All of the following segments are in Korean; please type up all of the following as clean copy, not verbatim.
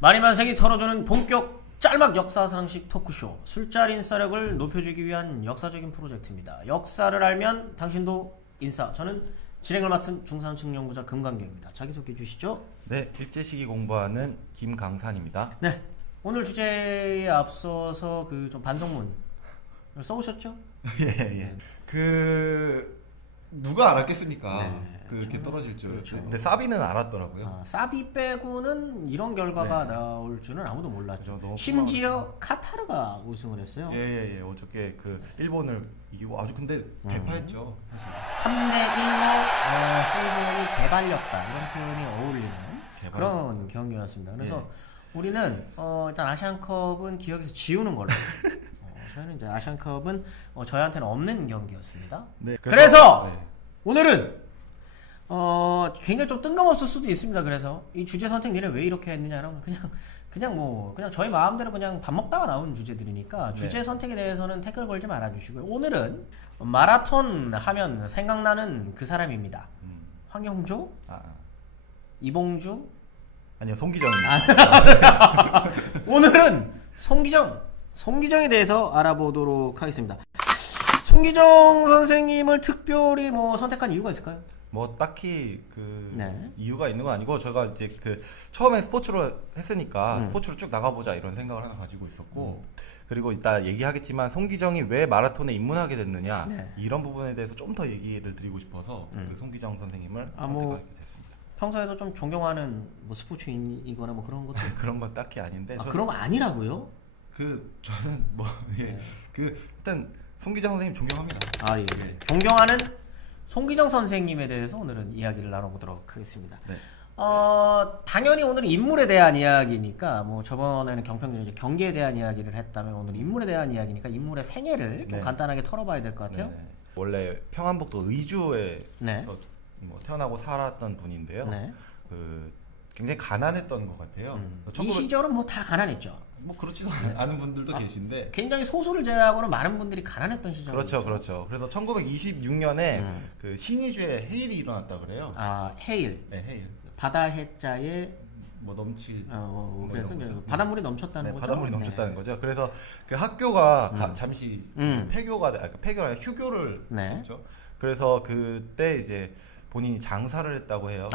말이 만색이 털어주는 본격 짤막 역사상식 토크쇼. 술자리 인싸력을 높여주기 위한 역사적인 프로젝트입니다. 역사를 알면 당신도 인싸. 저는 진행을 맡은 중산층 연구자 금강경입니다. 자기소개해 주시죠. 네, 일제시기 공부하는 김강산입니다. 네, 오늘 주제에 앞서서 그 좀 반성문 써오셨죠? 예. 누가 알았겠습니까? 네, 그렇게 떨어질 줄. 그렇죠. 근데 사비는 알았더라고요. 사비 빼고는 이런 결과가 나올 줄은 아무도 몰랐죠. 너무 심지어 카타르가 우승을 했어요. 예. 어저께 그 일본을 이기고 아주 근데 대파했죠. 3대1로 일본이 개발렸다 이런 표현이 어울리는 그런 경기였습니다. 그래서 우리는 일단 아시안컵은 기억에서 지우는 걸로. 저희는 이제 아시안컵은 저희한테는 없는 경기였습니다. 네, 그래서 오늘은 굉장히 좀 뜬금없을 수도 있습니다. 그래서 이 주제 선택 니네 왜 이렇게 했느냐라면 그냥 저희 마음대로 그냥 밥 먹다가 나온 주제들이니까 주제 선택에 대해서는 태클 걸지 말아주시고요. 오늘은 마라톤 하면 생각나는 그 사람입니다. 황영조? 이봉주? 아니요, 송기정입니다. 오늘은 송기정에 대해서 알아보도록 하겠습니다. 송기정 선생님을 특별히 선택한 이유가 있을까요? 딱히 이유가 있는 건 아니고 제가 이제 처음에 스포츠로 했으니까 스포츠로 쭉 나가보자 이런 생각을 하나 가지고 있었고 그리고 이따 얘기하겠지만 송기정이 왜 마라톤에 입문하게 됐느냐 이런 부분에 대해서 좀 더 얘기를 드리고 싶어서 송기정 선생님을 선택하게 됐습니다. 평소에도 좀 존경하는 스포츠인이거나 그런 것도 그런 건 딱히 아닌데 그런 거 아니라고요? 저는 일단 송기정 선생님 존경합니다. 존경하는 송기정 선생님에 대해서 오늘은 이야기를 나눠보도록 하겠습니다. 네. 당연히 오늘은 인물에 대한 이야기니까 저번에는 경평전 이제 경기에 대한 이야기를 했다면 오늘은 인물에 대한 이야기니까 인물의 생애를 좀 간단하게 털어봐야 될 것 같아요. 원래 평안북도 의주에서 태어나고 살았던 분인데요. 굉장히 가난했던 것 같아요. 이 시절은 다 가난했죠. 그렇지도 않은 분들도 계신데 굉장히 소수를 제외하고는 많은 분들이 가난했던 시절이죠. 그렇죠. 그래서 1926년에 신의주에 해일이 일어났다 그래요. 해일. 네, 해일. 바다 해자에 넘칠. 그래서 바닷물이 넘쳤다는 거죠. 바닷물이 넘쳤다는 거죠. 그래서 그 학교가 잠시 폐교가 아니라 휴교를 했죠. 그래서 그때 이제 본인이 장사를 했다고 해요.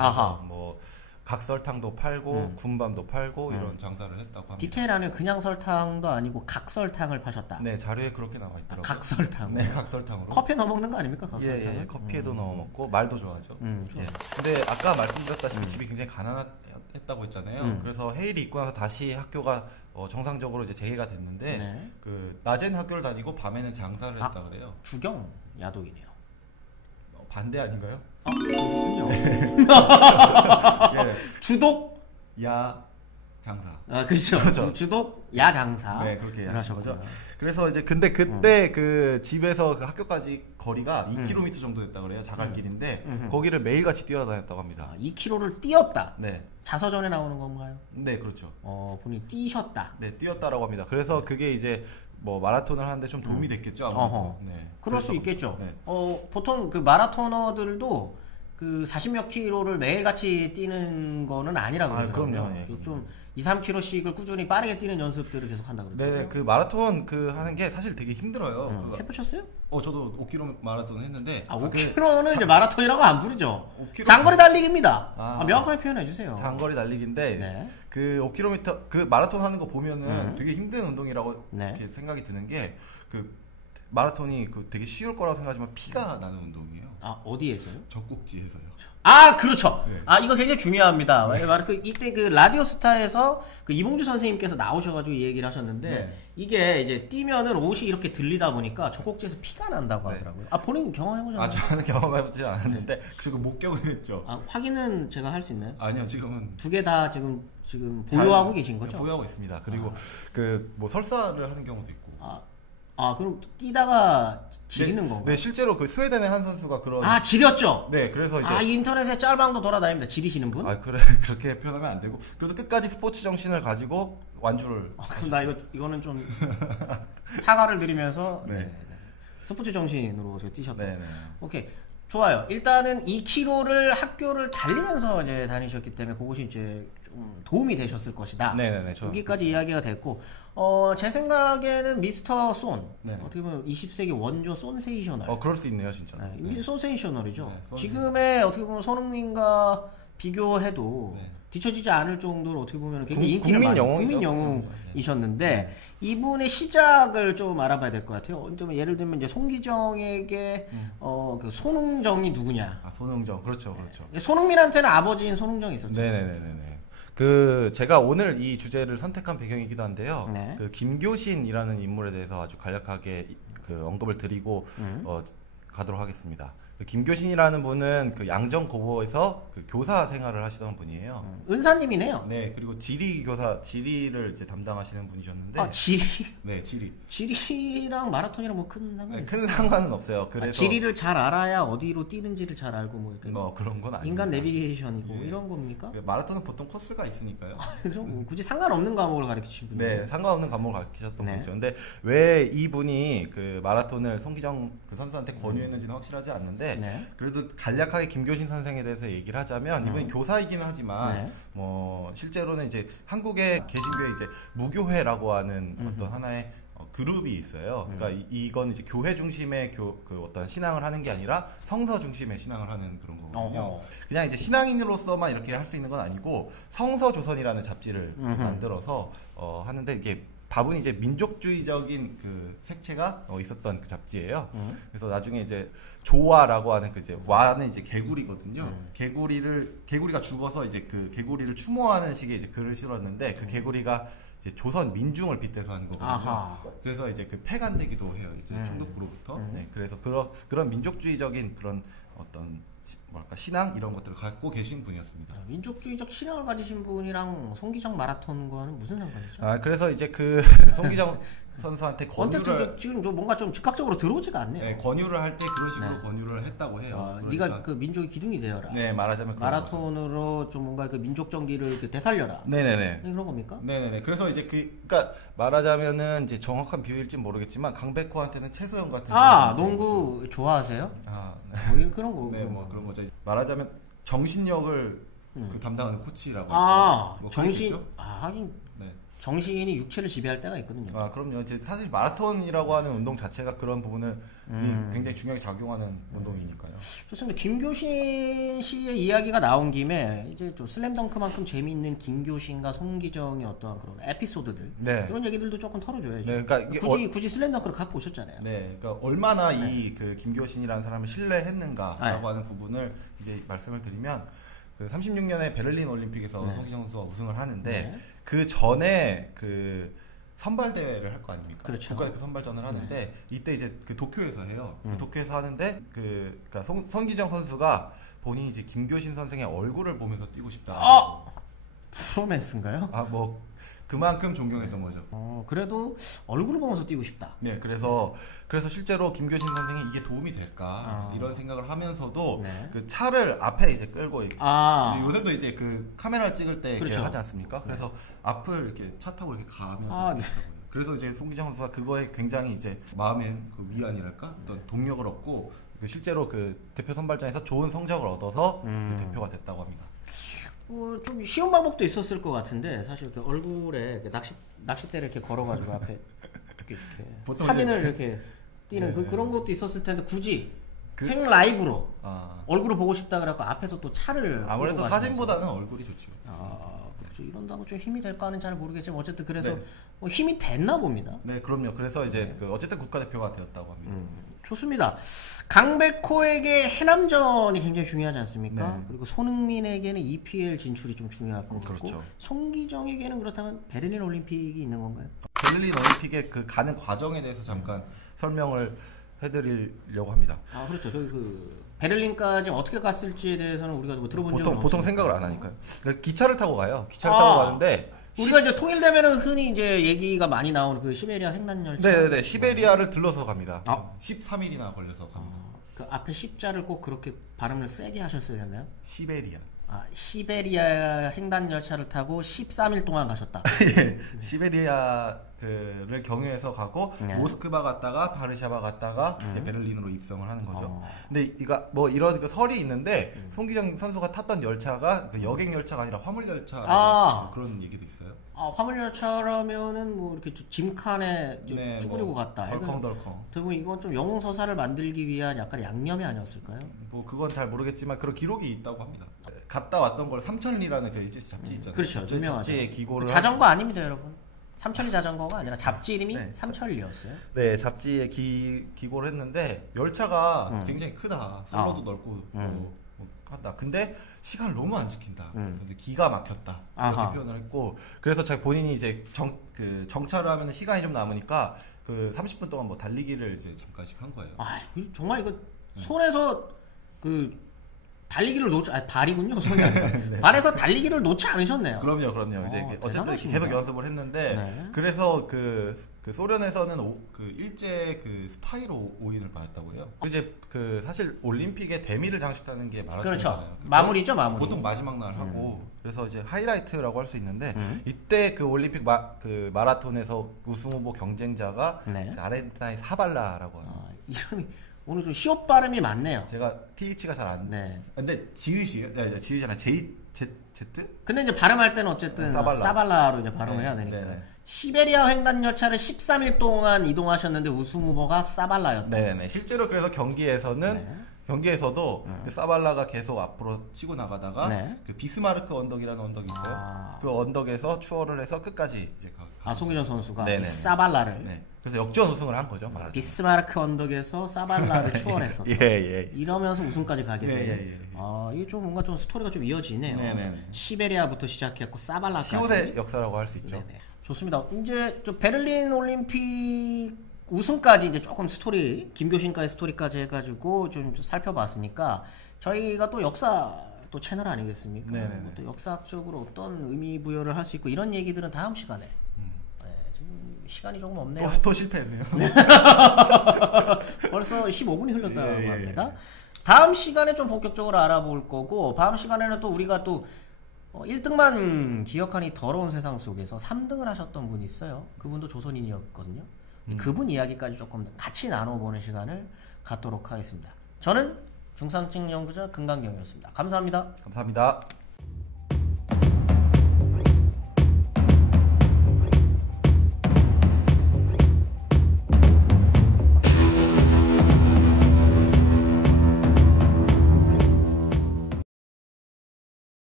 각설탕도 팔고 군밤도 팔고 이런 장사를 했다고 합니다. 디테일 안에 그냥 설탕도 아니고 각설탕을 파셨다. 네, 자료에 그렇게 나와 있더라고요. 각설탕. 네, 각설탕으로. 커피에 넣어 먹는 거 아닙니까, 각설탕? 예, 커피에도 넣어 먹고 말도 좋아하죠. 근데 아까 말씀드렸다시피 집이 굉장히 가난했다고 했잖아요. 그래서 해일이 있고 나서 다시 학교가 정상적으로 이제 재개가 됐는데 낮에는 학교를 다니고 밤에는 장사를 했다 그래요. 주경 야독이네요. 반대 아닌가요? 그렇군요. 주독 야 장사. 그렇죠. 주독 야 장사. 네, 그렇게 하셨죠. 그래서 이제 근데 그때 그 집에서 그 학교까지 거리가 2km 정도 됐다 그래요. 자갈길인데 거기를 매일같이 뛰어다녔다고 합니다. 2km를 뛰었다. 네. 자서전에 나오는 건가요? 네, 그렇죠. 본인이 뛰셨다. 네, 뛰었다라고 합니다. 그래서 그게 이제 마라톤을 하는데 좀 도움이 됐겠죠. 아무래도. 그럴 수 있겠죠. 보통 그 마라토너들도 그 40몇 킬로를 매일같이 뛰는 거는 아니라 그러더라고요. 그럼요. 좀 2-3km씩을 꾸준히 빠르게 뛰는 연습들을 계속 한다 그러더라고요. 네, 그 마라톤 하는 게 사실 되게 힘들어요. 해보셨어요? 저도 5km 마라톤 했는데 5km는 이제 마라톤이라고 안 부르죠. 장거리 달리기입니다. 명확하게 표현해 주세요. 장거리 달리기인데 그 5km 그 마라톤 하는 거 보면은 되게 힘든 운동이라고 이렇게 생각이 드는 게 마라톤이 되게 쉬울 거라고 생각하지만 피가 나는 운동이에요. 어디에서요? 젖꼭지에서요. 그렇죠. 이거 굉장히 중요합니다. 이때 그 라디오스타에서 그 이봉주 선생님께서 나오셔가지고 얘기를 하셨는데 이게 이제 뛰면은 옷이 이렇게 들리다 보니까 젖꼭지에서 피가 난다고 하더라고요. 본인 경험해보셨나요? 저는 경험해보지 않았는데 지금 목격은 했죠. 확인은 제가 할 수 있나요? 아니요, 지금은 두 개 다 지금 보유하고 계신 거죠? 보유하고 있습니다. 그리고 설사를 하는 경우도 있고. 그럼 뛰다가 지리는 건가요? 네, 실제로 그 스웨덴의 한 선수가 지렸죠? 네, 그래서 이제 인터넷에 짤방도 돌아다닙니다. 지리시는 분? 그렇게 표현하면 안 되고 그래서 끝까지 스포츠 정신을 가지고 완주를. 그럼 나 이거는 좀 사과를 드리면서 스포츠 정신으로 뛰셨다. 오케이. 좋아요. 일단은 2km를 학교를 달리면서 이제 다니셨기 때문에 그것이 이제 좀 도움이 되셨을 것이다. 네네네. 여기까지 이야기가 됐고, 제 생각에는 미스터 손, 네. 어떻게 보면 20세기 원조 손세이셔널. 그럴 수 있네요, 진짜. 네, 손세이셔널이죠. 네, 지금의 어떻게 보면 손흥민과 비교해도 네. 뒤처지지 않을 정도로 어떻게 보면 굉장히 국민 영웅이셨는데 네. 이분의 시작을 좀 알아봐야 될 것 같아요. 예를 들면 이제 송기정에게 그 손흥정이 누구냐? 손흥정, 그렇죠. 손흥민한테는 아버지인 손흥정이 있었죠. 네네네네. 제가 오늘 이 주제를 선택한 배경이기도 한데요. 네. 김교신이라는 인물에 대해서 아주 간략하게 언급을 드리고 가도록 하겠습니다. 김교신이라는 분은 양정 고보에서 교사 생활을 하시던 분이에요. 은사님이네요. 네, 그리고 지리를 이제 담당하시는 분이셨는데. 지리? 네, 지리. 지리랑 마라톤이랑 뭐 큰 상관이 있어요? 큰 상관은 없어요. 그래서 지리를 잘 알아야 어디로 뛰는지를 잘 알고 뭐 그런 건 아니고. 인간 내비게이션이고 네. 이런 겁니까? 마라톤은 보통 코스가 있으니까요. 그럼 굳이 상관없는 과목을 가르치신 분이에요? 네, 상관없는 과목을 가르치셨던 네. 분이죠. 근데 왜 이분이 마라톤을 송기정 선수한테 권유했는지는 확실하지 않는데 네. 그래도 간략하게 김교신 선생에 대해서 얘기를 하자면 이분이 교사이기는 하지만 네. 실제로는 이제 한국의 개신교의 이제 무교회라고 하는 어떤 하나의 그룹이 있어요. 그러니까 이건 이제 교회 중심의 어떤 신앙을 하는 게 아니라 성서 중심의 신앙을 하는 그런 거거든요. 그냥 이제 신앙인으로서만 이렇게 할 수 있는 건 아니고 성서조선이라는 잡지를 만들어서 하는데 이게 다분히 이제 민족주의적인 색채가 있었던 그 잡지예요. 그래서 나중에 이제 조와라고 하는 와는 이제 개구리거든요. 개구리가 죽어서 이제 개구리를 추모하는 식의 이제 글을 실었는데 그 개구리가 이제 조선 민중을 빗대서 한 거거든요. 아하. 그래서 이제 폐간되기도 해요. 이제 총독부로부터. 네, 그래서 그런 민족주의적인 그런 어떤 신앙 이런 것들을 갖고 계신 분이었습니다. 민족주의적 신앙을 가지신 분이랑 송기정 마라톤과는 무슨 상관이죠? 그래서 이제 송기정 선수한테 권유를 지금 뭔가 좀 즉각적으로 들어오지가 않네요. 네, 권유를 할 때 그런 식으로 권유를 했다고 해요. 네가 민족의 기둥이 되어라. 네, 말하자면 마라톤으로 좀 뭔가 민족 정기를 되살려라. 네네네. 그런 겁니까? 네네네. 그래서 이제 그러니까 말하자면은 이제 정확한 비유일지 모르겠지만 강백호한테는 최소영 같은. 농구 좋아하세요? 네. 그런 거. 네, 뭐 그런 거죠. 말하자면 정신력을 담당하는 코치라고. 하긴. 네. 정신이 육체를 지배할 때가 있거든요. 그럼요. 이제 사실 마라톤이라고 하는 운동 자체가 그런 부분을 굉장히 중요하게 작용하는 운동이니까요. 좋습니다. 김교신 씨의 이야기가 나온 김에 이제 또 슬램덩크만큼 재미있는 김교신과 송기정의 어떠한 그런 에피소드들 이런 얘기들도 조금 털어줘야죠. 네, 그러니까 굳이 슬램덩크를 갖고 오셨잖아요. 네, 그러니까 얼마나 이 김교신이라는 사람을 신뢰했는가라고 하는 부분을 이제 말씀을 드리면 36년에 베를린 올림픽에서 송기정 선수가 우승을 하는데 그 전에 선발 대회를 할 거 아닙니까? 그렇죠. 국가대표 선발전을 하는데 이때 이제 도쿄에서 해요. 도쿄에서 하는데 그러니까 송기정 선수가 본인이 이제 김교신 선생의 얼굴을 보면서 뛰고 싶다. 프로맨스인가요? 뭐 그만큼 존경했던 거죠. 그래도 얼굴을 보면서 뛰고 싶다. 네, 그래서 실제로 김교신 선생이 이게 도움이 될까 이런 생각을 하면서도 차를 앞에 이제 끌고 요새도 이제 카메라를 찍을 때 이렇게 하지 않습니까? 그래서 앞을 이렇게 차 타고 이렇게 가면서 그래서 이제 송기정 선수가 그거에 굉장히 이제 마음의 위안이랄까 어떤 동력을 얻고 실제로 대표 선발전에서 좋은 성적을 얻어서 대표가 됐다고 합니다. 좀 쉬운 방법도 있었을 것 같은데 사실 얼굴에 낚싯대를 이렇게 걸어가지고 앞에 이렇게 사진을 이렇게 띄는 그런 것도 있었을 텐데 굳이 생 라이브로 얼굴을 보고 싶다 그래갖고 앞에서 또 차를 아무래도 사진보다는 얼굴이 좋죠. 그렇죠. 이런다고 좀 힘이 될까는 잘 모르겠지만 어쨌든 그래서 힘이 됐나 봅니다. 네, 그럼요. 그래서 이제 어쨌든 국가대표가 되었다고 합니다. 좋습니다. 강백호에게 해남전이 굉장히 중요하지 않습니까? 네. 그리고 손흥민에게는 EPL 진출이 좀 중요할 것 같고 그렇죠. 송기정에게는 그렇다면 베를린 올림픽이 있는 건가요? 베를린 올림픽의 가는 과정에 대해서 잠깐 설명을 해드리려고 합니다. 그렇죠. 저기 베를린까지 어떻게 갔을지에 대해서는 우리가 뭐 들어본 적은 보통 생각을 안 하니까요. 기차를 타고 가요. 기차를 타고 가는데 우리가 이제 통일되면은 흔히 이제 얘기가 많이 나오는 시베리아 횡단열차. 네네. 시베리아를 들러서 갑니다. 13일이나 걸려서 갑니다. 그 앞에 십자를 꼭 그렇게 발음을 세게 하셨어야 했나요? 시베리아. 시베리아 횡단열차를 타고 13일 동안 가셨다. 시베리아 그를 경유해서 가고 네. 모스크바 갔다가 바르샤바 갔다가 이제 베를린으로 입성을 하는 거죠. 근데 이가 뭐 이런 그 설이 있는데 송기정 선수가 탔던 열차가 그 여객 열차가 아니라 화물 열차 그런 얘기도 있어요. 화물 열차라면은 뭐 이렇게 짐칸에 네, 쭈그리고 갔다. 덜컹덜컹. 결국 이건 좀 영웅 서사를 만들기 위한 약간 양념이 아니었을까요? 뭐 그건 잘 모르겠지만 그런 기록이 있다고 합니다. 갔다 왔던 걸 삼천리라는 그 일제시 잡지 있잖아요. 그렇죠. 잡지에 기고를 자전거 아닙니다, 여러분. 삼천리 자전거가 아니라 잡지 이름이 삼천리였어요. 네, 잡지에 기고를 했는데 열차가 굉장히 크다. 선로도 넓고 뭐 한다. 근데 시간을 너무 안 지킨다. 근데 기가 막혔다. 이렇게 표현을 했고, 그래서 자기 본인이 이제 정차를 하면 시간이 좀 남으니까 그 30분 동안 뭐 달리기를 이제 잠깐씩 한 거예요. 정말 이거 손에서 그 달리기를 놓지, 발이군요, 손이 아니라. 네. 발에서 달리기를 놓지 않으셨네요. 그럼요. 이제 어쨌든 계속 연습을 했는데, 그래서 그 소련에서는 그 일제 그 스파이로 오인을 받았다고 해요. 이제 그 사실 올림픽에 대미를 장식하는 게 마라톤이잖아요. 그렇죠. 마무리죠, 마무리. 보통 마지막 날 하고, 그래서 이제 하이라이트라고 할 수 있는데, 이때 그 올림픽 그 마라톤에서 우승 후보 경쟁자가 그 아르헨티나의 사발라라고 하는. 이름이 오늘 좀 시옷 발음이 많네요. 제가 TH가 잘 안. 네. 근데 지읒이에요. 지읒이잖아. Z. 근데 이제 발음할 때는 어쨌든 사발라로 이제 발음을 해야 되니까. 시베리아 횡단 열차를 13일 동안 이동하셨는데 우승 후보가 사발라였다. 네네. 실제로 그래서 경기에서도 그 사발라가 계속 앞으로 치고 나가다가 그 비스마르크 언덕이라는 언덕이 있어요. 그 언덕에서 추월을 해서 끝까지 이제 송기정 선수가 이 사발라를. 네. 그래서 역전 우승을 한 거죠. 비스마르크 언덕에서 사발라를 추월했었다. 이러면서 우승까지 가게 되는. 이게 좀 뭔가 좀 스토리가 좀 이어지네요. 시베리아부터 시작했고 사발라까지. 시옷의 역사라고 할 수 있죠. 네네. 좋습니다. 이제 저 베를린 올림픽 우승까지 이제 조금 스토리, 김교신과의 스토리까지 해가지고 좀 살펴봤으니까 저희가 또 역사 또 채널 아니겠습니까? 또 역사학적으로 어떤 의미 부여를 할 수 있고 이런 얘기들은 다음 시간에. 지금 시간이 조금 없네요. 또 실패했네요. 벌써 15분이 흘렀다고 합니다. 다음 시간에 좀 본격적으로 알아볼 거고, 다음 시간에는 또 우리가 또 1등만 기억하니 더러운 세상 속에서 3등을 하셨던 분이 있어요. 그분도 조선인이었거든요. 그분 이야기까지 조금 같이 나눠보는 시간을 갖도록 하겠습니다. 저는 중산층 연구자 금강경이었습니다. 감사합니다. 감사합니다.